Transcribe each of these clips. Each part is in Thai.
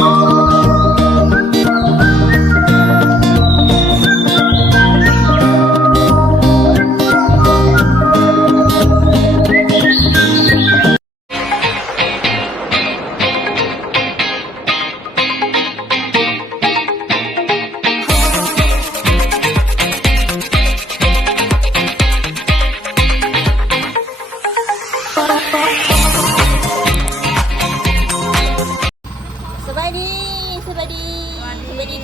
ส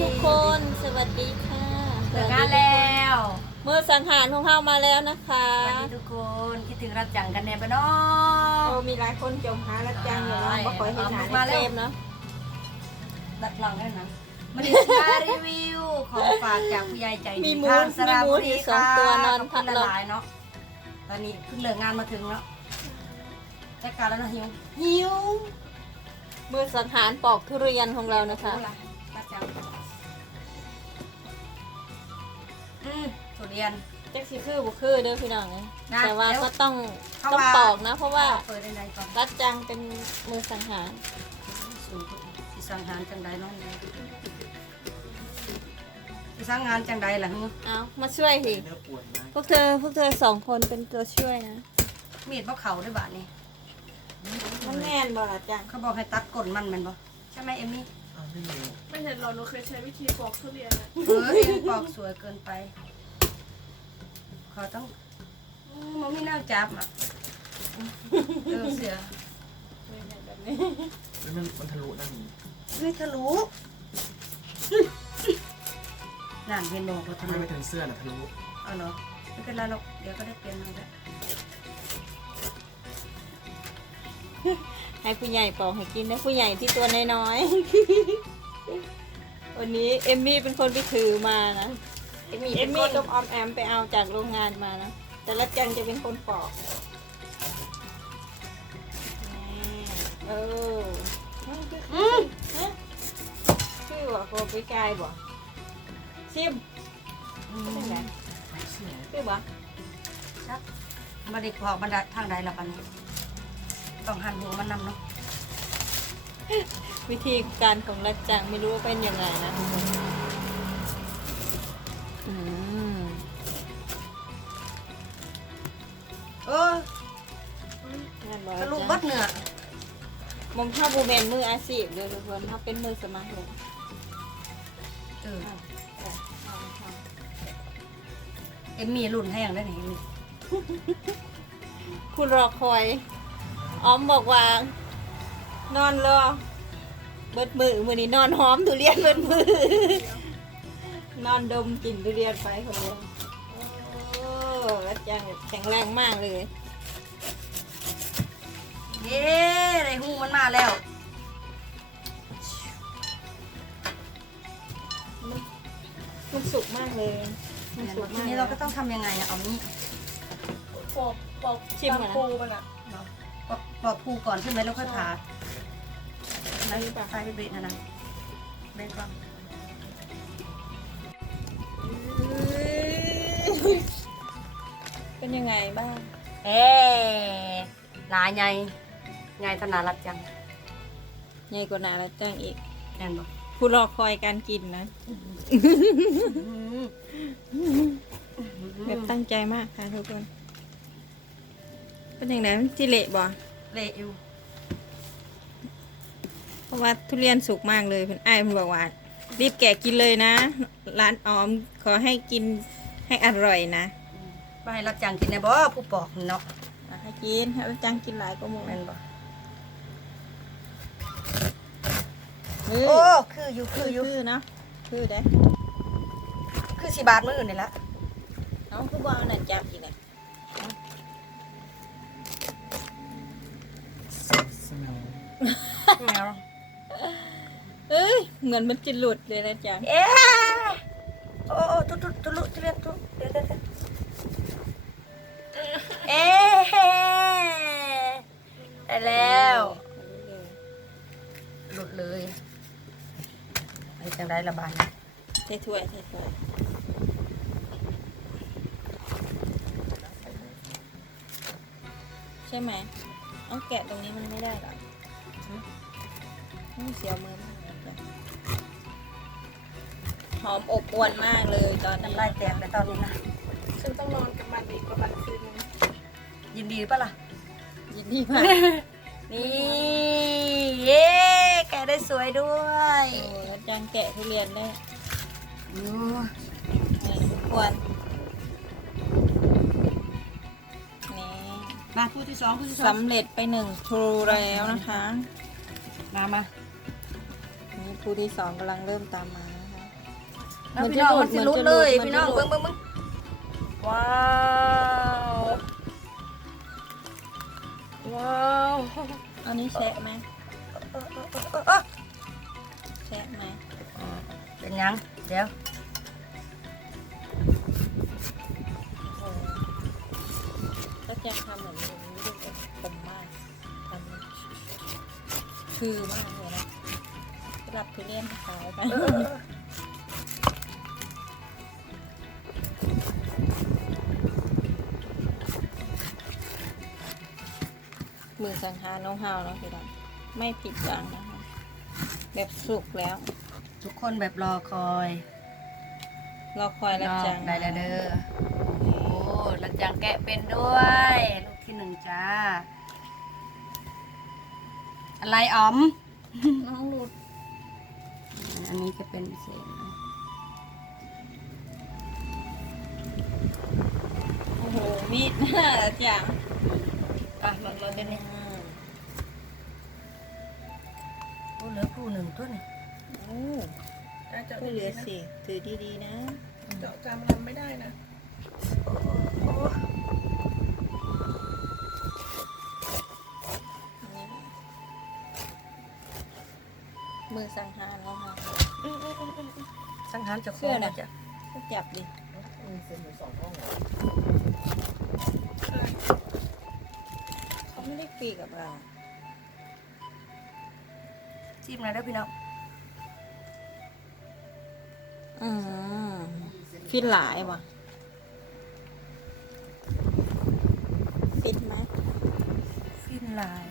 ทุกคนสวัสดีค่ะเลิกงานแล้วเมื่อสังหารของเฮามาแล้วนะคะสวัสดีทุกคนคิดถึงรับจังกันแน่ปะเนาโอ้ะมีหลายคนจมหารับจ้างอยู่เนาะใช่บ่ค่อยเห็นหน้ามาในแล้วเฟรมเนาะดัดลองได้นะมาดิมารีวิวของฝากจากผู้ใหญ่ใจดีมีหมูทางสมีระหมูบุอรียู่สองตัวนอนขอบพัคุดณลหมลายๆเนาะตอนนี้เพิ่งเลิกงานมาถึงแล้วจัดการแล้วนะหิวหิวเมื่อสังหารปอกทุเรียนของเรานะคะโอ้ล่รับจัง ทุเรียน จักสิคือบ่คือเด้อพี่น้องเอ้ยนะแต่ว่าเดี๋ยวก็ต้องเข้าต้องมาปอกนะ เพราะว่าเปิดในก่อนรัดจังเป็นมือสังหารสูงสิสังหารจังใดเน้องสิสังหารจังใดล่ะฮึเอามาช่วยสิพวกเธอพวกเธอสองคนเป็นตัวช่วยนะมีดบ่เขาด้วยบาดนี้มันแน่นบ่ล่ะจังเขาบอกให้ตัดก้นมันแม่นบ่ใช่ไหมเอมมี่ไม่เห็นหรอหนูเคยใช้วิธีปอกทุเรียนอะเฮ้ยปอกสวยเกินไป เขาต้องอืมมันไม่น่าจับอะเออเสือแล้วมันมันทะลุนั่นนี่ไม่ทะลุนั่นเห็นบอกว่าทะทำไมลุไปถึงเสื้อน่ะทะลุเอาเหรอไม่เป็นไรหรอกเดี๋ยวก็ได้เปลี่ยนเอาแล้วให้ผู้ใหญ่ปอกให้กินนะผู้ใหญ่ที่ตัวน้อยๆ วันนี้เอมมี่เป็นคนไปถือมานะ เอมมี่เอเป็นมคมี่นกับออมแอมไปเอาจากโรงงานมานะ แต่ละจังจะเป็นคนปอกเอออืมคือว่าโคไปไกลบ่ชิมอืเป็นมไงคือบ่ครับมาได้พอกบันไดทางใดละปันนี้ ต้องหันหัวมันนำเนาะวิธีการของรัดจังไม่รู้ว่าเป็นยังไงนะทุกคนอืม เออนั่นบ่ทะลุบัดเนื้อมองถ้าบูแมนมืออาชีพเด้อทุกคนถ้าเป็นมือสมัครเลยเอออะอะเอาเอาเอ็มมี่รุ่นให้อย่างได้ไหนเอ็มมี่คุณรอคอยออมบอกว่า นอนรอเบิดมือมือนี้นอนหอมทุเรียนเบิดมือ นอนดมกลิ่นทุเรียนไปคนเดียวโอ้รัดจังแข็งแรงมากเลย เย้ได้หูมันมาแล้ว มันสุกมากเลยมันสุกทีมากนี้เราก็ต้องทำยังไงอะเอานี้ปอกปอกชิมตามก่อนปูนะมันอะปอกปอกภูก่อนใช่ไหมแล้วค่อยผ่านั่นปากไฟเบรดนะนะเบรดก่อน เป็นยังไงบ้าง เอ๊ลายไงไงตนารัดจังใหญ่กว่าหนารัดจังอีกแน่นบ่ผู้รอคอยการกินนะ แบบตั้งใจมากค่ะทุกคน เป็นอย่างไรมันจิเละบ่เละอยู่ เพราะว่าทุเรียนสุกมากเลยเพื่อนไอ้ายเพื่อนบอกว่า รีบแกะกินเลยนะ ร้านออมขอให้กิน ให้อร่อยนะไปให้รัดจังกินได้บ่ผู้ปอกเนาะอะให้กินให้จังกินหลายก็มึงแม่นบ่เฮ้โอ้ยคืออยู่คืคือออยู่คือเนาะคือเด้คือสิบาทมื้อนี่ละเอาคือบ่เอานั่นจับอีกเนี่ยสมองแมวเอ้ยเหมือนมันจะหลุดเลยนะจังเอ๊ะ โอ้โอตุ๊ตุ๊ตุ๊ลุทุเรียนตุ๊เดี๋ยวเดี๋ยวเดี๋ยวเอ๊ได้แล้ว หลุดเลยไอ้จังไระบานใส่ถ้วยใส่ถ้วยใช่ไหมเอาแกะตรงนี้มันไม่ได้หรอเสียวมือ อมอบอวนมากเลยตอนนี้น้ำลายแตกไปตอนนี้นะ ฉันต้องนอนกับมันอีกประมาณคืนนึงยินดีปะล่ะ ยินดีมาก นี่เย้แกะได้สวยด้วยโอ้ยจังแกะทุเรียนได้อืมนี่ทุกคนนี่มาคู่ที่สองคู่ที่สองสำเร็จไปหนึ่งครูแล้วนะคะ มามานี่ครูที่สองกำลังเริ่มตามมา นะคะแล้วพี่น้องมันสิรุดเลยพี่น้องหมืเบิ้จะงหลุเบิ้งเบิ้งว้าวว้าวอันนี้แชะไหมเออเออเออเออเออแชะไหมเป็นยังเดี๋ยวโอ้ก็แจงทำเหมือนนี้ดูแบบคมมากทำคือมาก สังหารน้องฮาวเนาะพี่ดำไม่ผิดหวังนะคะแบบสุกแล้ว ทุกคนแบบรอคอยรอคอยรับจังได้แล้วเด้อโอ้รับจังแกะเป็นด้วย ลูกที่หนึ่งจ้า อะไรอ๋อม น้องหลุด อันนี้จะเป็นพิเศษนะโอ้โหมีดน่ารับจังอะลองลองเดี๋ยวนี้ เหลือคู่หนึ่งตัวนี่โอ้แต่เจาะก็เหลือสิถือดีๆนะ เจาะจามลำไม่ได้นะมือสังหารน้องฮาวสังหารจะเสื้อน่ะจ้ะก็จับดิมีเซ็นอยู่สองห้องเหรอเขาไม่ได้ปีกับเรา จิ้มเลยเด้อพี่น้องอืมฟิตหลายว่ะฟิตไหมฟินหลาย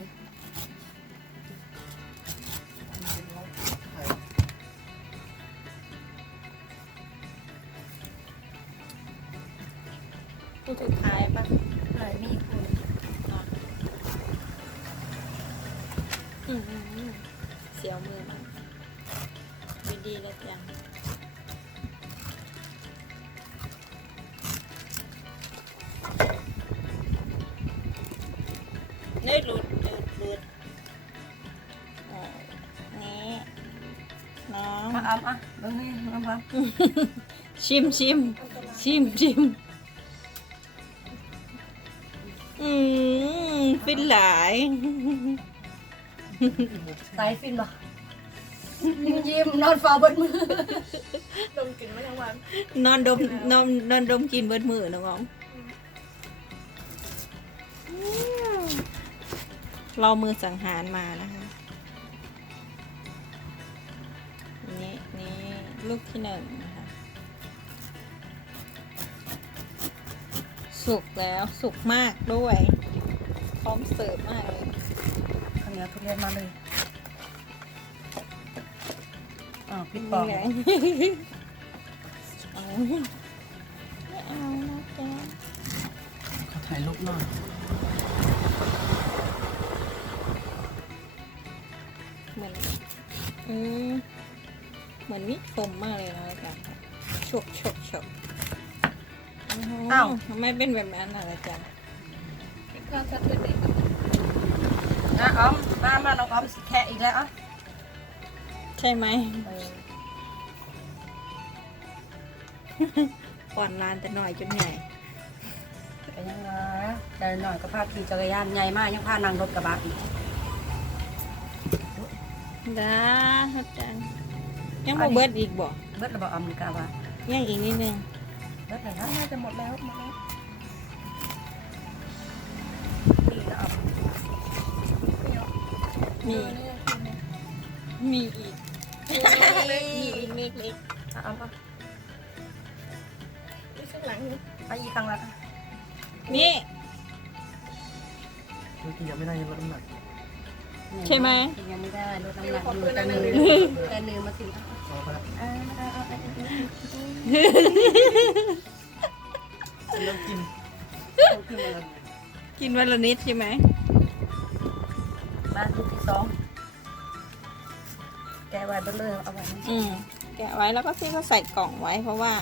ผู้สุดท้ายปะ สียวมือมันดีดีแล้วจังนี่หลุดหลุดหลุดอ่านี่น้องมาอ้ำอะเบิ้งนี่น้ำพังชิมชิมชิมชิมอืมฟินหลาย ใส่ฟินบ่ยิ้มยิ้มนอนเฝ้าเบนมือดมกลิ่นมาทั้งวันนอนดมนอนนอนดมกินเบิดมือน้องเรามือสังหารมานะคะนี่นี่ลูกที่หนึ่งนะคะ สุกแล้วสุกมากด้วย พร้อมเสิร์ฟมากเลยข้าว เหนียวทุเรียนมาเลยอ๋อพี่ปองนี่ไงเอาไม่เอานะจ๊ะเขาถ่ายรูปหน่อยเหมือนอืมเหมือนมีดคมมากเลยนะอาจารย์ฉกฉกฉกอ้าวทำไมเป็นแบบนั้นน่ะอาจารย์ข้าวชัดเป็นเด็ก นะอ้อมมามาน้องอ้อมสิแค่อีกแล้วอะใช่ไหมเอออ่อนลานแต่หน่อยจนใหญ่เป็นยังไงแต่หน่อยก็พาขี่จักรยานใหญ่มากยังพานั่งรถกระบะอีกได้อาจารย์ยังบ่เบิดอีกบ่เบิดระบอกอเมริกาว่ายังอีกนิดนึงเบิดเลยนะน่าจะหมดแล้วหมดแล้ว มีเออนี่คืนนี้มีอีกมีอีกเล็กเอาเอาเอานี่ข้างหลังนี่ไปอีกครั้งละๆนี่เมื่อกี้ยังไม่ได้ยังลดน้ำหนักใช่ไหมยังไม่ได้ลดน้ำหนักอยู่แต่เนื้อแต่เนื้อมาถึงเอาไปละอ่าอ่าอ่าอ่าเริ่มกินเอาขึ้นมาเลยกินวันละนิดใช่ไหมบ้านลูกที่ สองแกะไว้เบนเลยเอาไว้อืมแกะไว้แล้วก็ซี่ก็ใส่กล่องไว้ เพราะว่า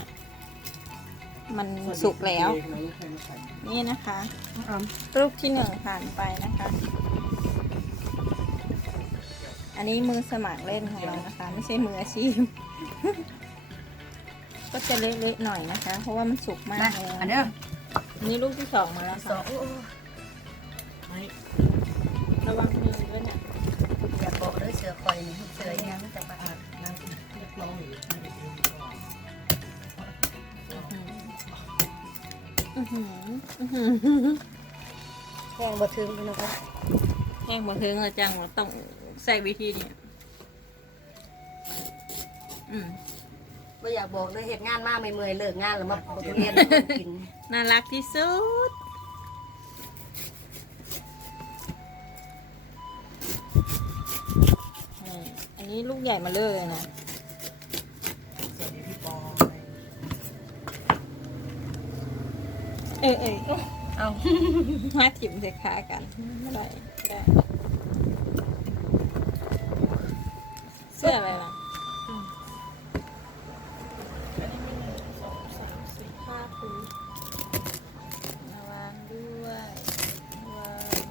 มันสุกแล้วเองนะไม่เคยมาใส่นี่นะคะเอารูปที่หนึ่งผ่านไปนะคะ อันนี้มือสมัครเล่นของเรานะคะ ไม่ใช่มืออาชีพ ก็จะเละๆหน่อยนะคะ เพราะว่ามันสุกมากมาแล้วอันเนี้ยอันนี้ลูกที่สองมาแล้วสอค่ะงโอ้โอ้ไม่ ระวังมือด้วยนะอย่าโปะเลยเสือคอยนี่เสือยังจะมาอาบน้ำเรียบร้อยอยู่ที่เองก่อนะแห้งบ่ถึงพี่น้องครับแห้งบ่เทิงเลยจังเราต้องใส่วิธีนี้อืมไม่อยากบอกเลยเหตุงานมากไม่เมื่อยเลิกงานแล้วมาเรียนกินน่ารักที่สุด นนี้ลูกใหญ่มาเลยนะสวัสดีพี่ปอยเออเออเอามาถิ่มใส่ขากันไม่ได้ไม่ได้เสื้ออะไรล่ะอันนี้มีหนึ่งสองสามสี่ผ้าปูระวังด้วยระวัง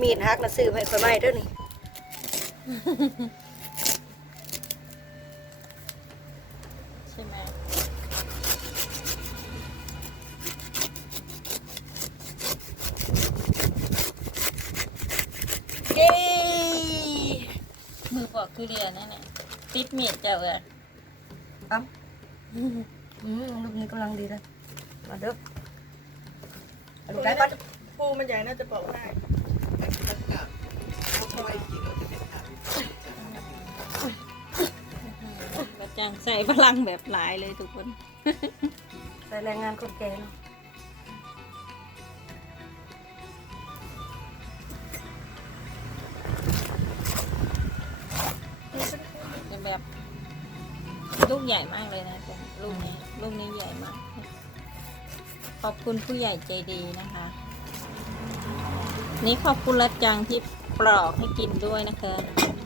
มีดฮักนะซื้อให้ค่อยไหม้เด้อนี่ ใช่ไหมเย้มือปอกทุเรียนนั่นน่ะติดเมียดเจ้าเอะเอ้าอืมลูกนี้กำลังดีเลย มาเด้อเอาลูกได้ก่อนปูมันใหญ่น่าจะปอกได้ตั้ จังใส่พลังแบบหลายเลยทุกคน ใส่แรงงานคนแก่เนาะเป็นแบบลูกใหญ่มากเลยนะจ๊ะลูกนี้ลูกนี้ใหญ่มาก ขอบคุณผู้ใหญ่ใจดีนะคะ นี่ขอบคุณรัดจังที่ปลอกให้กินด้วยนะคะใ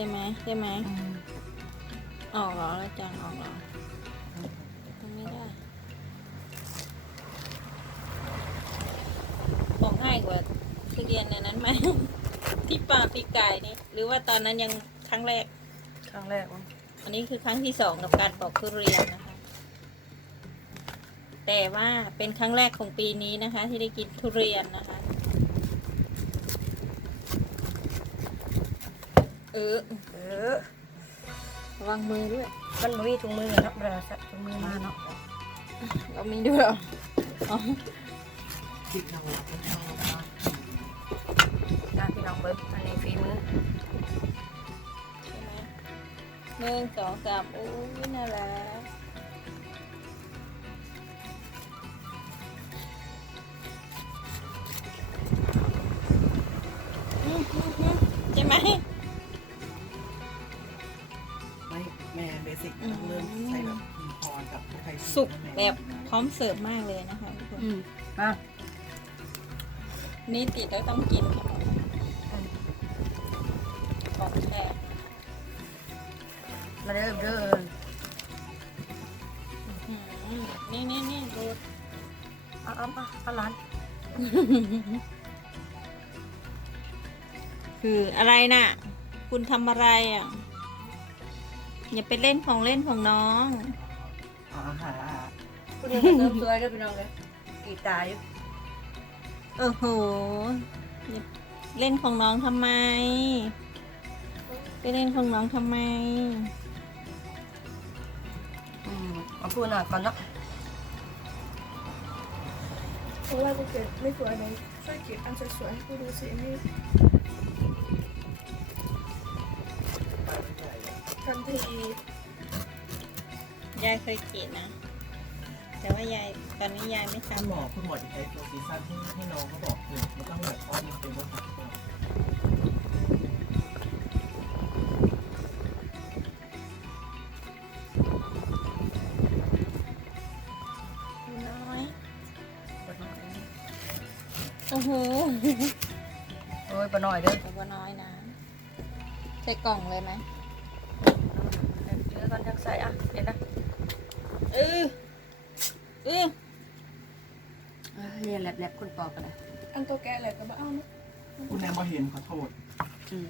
ช่ไหมใช่ไหมออกเหรอรัดจังออกเหรอทำไม่ได้บอกง่ายกว่าทุเรียนในนั้นไหม ที่ป่าปีกายนี่ หรือว่าตอนนั้นยังครั้งแรก ครั้งแรกมั้งอันนี้คือครั้งที่สองกับการปอกทุเรียนนะคะ แต่ว่าเป็นครั้งแรกของปีนี้นะคะ ที่ได้กินทุเรียนนะคะ เออเออระวังมือด้วยมันบ่มีถุงมือเนาะเวลาใส่ถุงมือมาเนาะเรามีด้วยเหรออ๋อคิดทางหลังก็ทางหลังอะพี่น้องเบิ้งอันนี้ฝีมือใช่ไหมหนึ่งสองสามโอ้ยน่ารักอืมอืมอืมใช่ไหมไม่ แบบพร้อมเสิร์ฟมากเลยนะคะทุกคนอืมอะนี่ติดแล้วต้องกินค่ะของแท้มาเด้อเด้ออืมนี่นี่นี่ดูเอาเอาเอาเอาหลานคืออะไรน่ะ คุณทำอะไรอะ อย่าไปเล่นของเล่นของน้อง อาหาร คุณยังเสริมสวยเด้อพี่น้องเลยกรีดตาอยู่โอ้โหอย่าเล่นของน้องทำไม ไปเล่นของน้องทำไม อืมเอาพูดหน่อยก่อนเนาะเพราะว่าจะเกิดไม่สวยเลยช่วยเก็บอันสวยๆให้กูดูสิอันนี่ทันทียายเคยกินนะ แต่แต่ว่ายายตอนนี้ยายไม่คุณทำหมอคุณหมอจะใช้ตัวซีซั่นให้ให้น้องเขาบอกคือไม่ต้องแบบอ้อนมันเป็นว่าตัดก่อนน้อย โอ้โหโอ้ยปะหน่อยเด้อแต่ว่าน้อยนะ ใส่กล่องเลยไหมเดี๋ยวกันจักใส่อะเห็นนะ เออเออ เอ้ยเนี่ย แหลบๆคุณปอกกันเลยอันตัวแกะอะไรก็บ้าเอาเนาะคุณแอมมาเห็นขอโทษอืม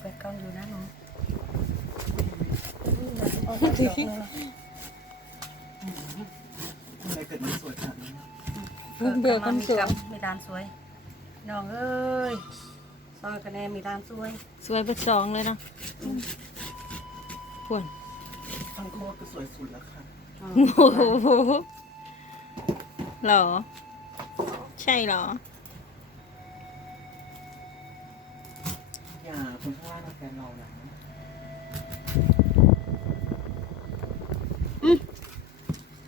เปิดกล้องอยู่นะหนูเอามาดอกนึงนะอะไรเกิดมันสวยขนาดนี้เบื่อคนสวย มีร้านสวยน้องเอ้ยซอยคะแนนมีร้านสวยสวยเบอร์สองเลยเนาะพวนทั้งโคตรก็สวยสุดแล้วค่ะอืมโอ้โหเหรอ ใช่เหรอ อย่าคนข้างล่างมาแฟนเรานะ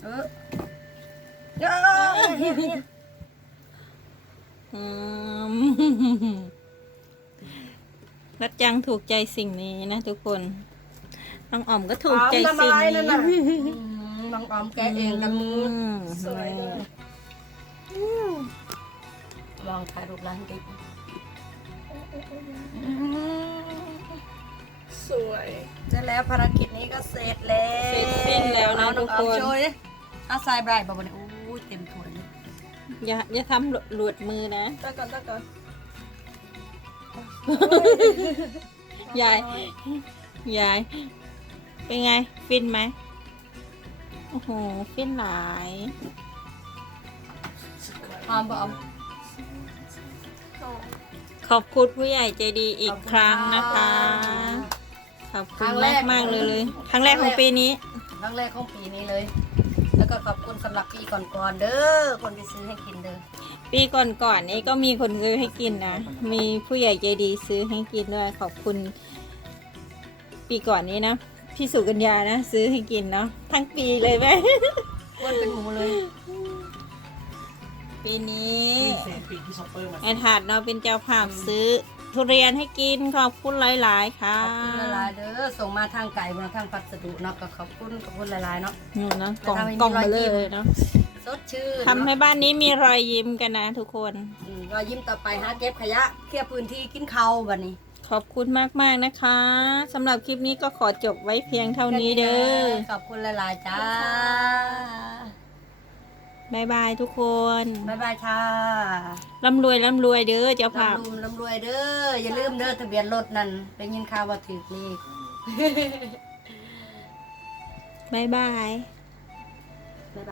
เออเอ้ยอืมรัดจังถูกใจสิ่งนี้นะทุกคนน้องอ๋อมก็ถูกใจทำสิ่งอะไรนี้นั่นน่ะอืม น้องออมแกะเองกับมือมสวยเลยลองถ่ายรูปร้านกิ๊กสวยเสร็จแล้วภารกิจนี้ก็เสร็จแล้วเสร็จสิ้นแล้วนะเอาทุน้อกงอคอมนโชยดิเอาทรายไบรท์บอกว่าเนี่ยอู้ยเต็มถ้วยเลยอย่าอย่าทำหลุดมือนะตะก่อนตะก่อนยาย ยาย เป็นไง ฟินไหมโอ้โหฟินหลายออมบอกออมหอมขอบคุณผู้ใหญ่ใจดีอีกครั้งนะคะ ขอบคุณมากมากๆเลยเลยครั้งแรกของปีนี้ ครั้งแรกของปีนี้เลย แล้วก็ขอบคุณสำหรับปีก่อนๆเด้อ คนที่ซื้อให้กินเด้อ ปีก่อนๆนี้ก็มีคนซื้อให้กินนะ มีผู้ใหญ่ใจดีซื้อให้กินด้วย ขอบคุณ ปีก่อนนี้นะ พี่สุกัญญานะ ซื้อให้กินเนาะทั้งปีเลยไหมอ้วนเป็นหมูเลยปีนี้นี่เซนปีที่ช็อปเปอร์มาไอถาดเนาะเป็นเจ้าภาพซื้อ ทุเรียนให้กินขอบคุณหลาย ๆ ค่ะขอบคุณหลายๆเด้อส่งมาทางไก่มาทางพัสดุเนาะก็ขอบคุณขอบคุณหลายๆเนาะหนูนะกล่องแล้วทำให้มีกล่องรอยเบลยิ้มเลยเนาะสดชื่นทำให้บ้านนี้มีรอยยิ้มกันนะทุกคน อืมรอยยิ้มต่อไปหาเก็บขยะเคลียร์พื้นที่กินข้าวบัดนี้ ขอบคุณมากๆนะคะสำหรับคลิปนี้ก็ขอจบไว้เพียงเท่านี้เด้อขอบคุณหลายๆจ้าบายบายทุกคนบ๊ายบายค่ะร่ำรวยร่ำรวยเด้อเจ้าภาพลำรุมลำรวยเด้ออย่าลืมเด้อทะเบียนรถนั่นได้ยินข่าวว่าถือเลขบายบาย